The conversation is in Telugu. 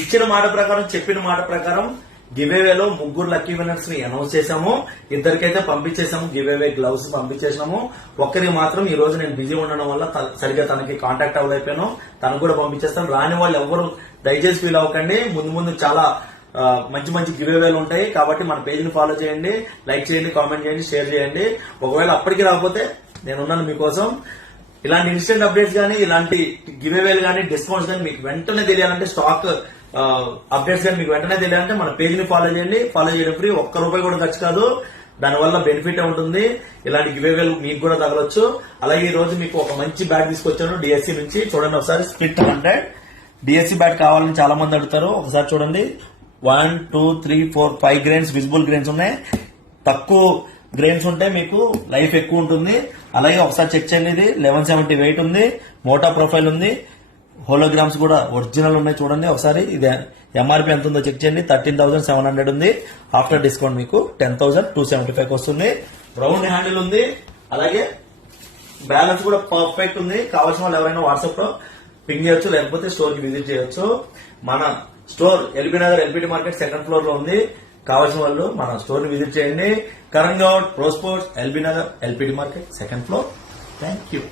ఇచ్చిన మాట ప్రకారం చెప్పిన మాట ప్రకారం గివేవేలో 3 లక్కీ విన్నర్స్ ని అనౌన్స్ చేశాము. ఇద్దరికైతే పంపించేసాము, గివేవే గ్లౌస్ పంపించేసాము. ఒక్కరికి మాత్రం ఈ రోజు నేను బిజీ ఉండడం వల్ల సరిగ్గా తనకి కాంటాక్ట్ అవ్వలేకపోయాను. తనకు కూడా పంపించేస్తాను. రాని వాళ్ళు ఎవరు దయచేసి ఫీల్ అవ్వకండి. ముందు చాలా మంచి మంచి గివేవేలు ఉంటాయి కాబట్టి మన పేజ్ ని ఫాలో చేయండి, లైక్ చేయండి, కామెంట్ చేయండి, షేర్ చేయండి. ఒకవేళ అప్పటికి రాకపోతే నేనున్నాను మీకోసం. ఇలాంటి ఇన్స్టెంట్ అప్డేట్స్ గానీ, ఇలాంటి గివేవేలు గానీ, డిస్కౌంట్స్ గానీ మీకు వెంటనే తెలియాలంటే, స్టాక్ అప్డేట్స్ గానీ మీకు వెంటనే తెలియాలంటే మన పేజ్ ని ఫాలో చేయండి. ఫాలో చేయడం ఫ్రీ, ₹1 కూడా ఖర్చు కాదు. దానివల్ల బెనిఫిట్ ఉంటుంది. ఇలాంటి గివేవేలు మీకు కూడా తగలొచ్చు. అలాగే ఈ రోజు మీకు ఒక మంచి బ్యాట్ తీసుకొచ్చాను డిఎస్సి నుంచి. చూడండి ఒకసారి, స్ప్లిట్ 100 డిఎస్సి బ్యాట్ కావాలని చాలా మంది అడుగుతారు. ఒకసారి చూడండి, 1 2 3 4 5 గ్రెయిన్స్, విజిబుల్ గ్రెయిన్స్ ఉన్నాయి. తక్కువ గ్రెయిన్స్ ఉంటే మీకు లైఫ్ ఎక్కువ ఉంటుంది. అలాగే ఒకసారి చెక్ చేయండి, ఇది 1170 వెయిట్ ఉంది, మోటా ప్రొఫైల్ ఉంది, హోలోగ్రామ్స్ కూడా ఒరిజినల్ ఉన్నాయి. చూడండి ఒకసారి, ఇది ఎంఆర్పి ఎంత ఉందో చెక్ చేయండి. 13,700 ఉంది. ఆఫ్టర్ డిస్కౌంట్ మీకు 10,275 వస్తుంది. రౌండ్ హ్యాండిల్ ఉంది. అలాగే బ్యాలెన్స్ కూడా పర్ఫెక్ట్ ఉంది. కావాల్సిన వాళ్ళు ఎవరైనా వాట్సాప్ లో పింగ్ చేయొచ్చు, లేకపోతే స్టోర్ కి విజిట్ చేయొచ్చు. మన store LB Nagar LBT market 2nd floor లో ఉంది. కావాల్సిన వాళ్ళు మన స్టోర్ ని విజిట్ చేయండి. Karan Goud pro sports, LB Nagar LBT market 2nd floor. Thank you.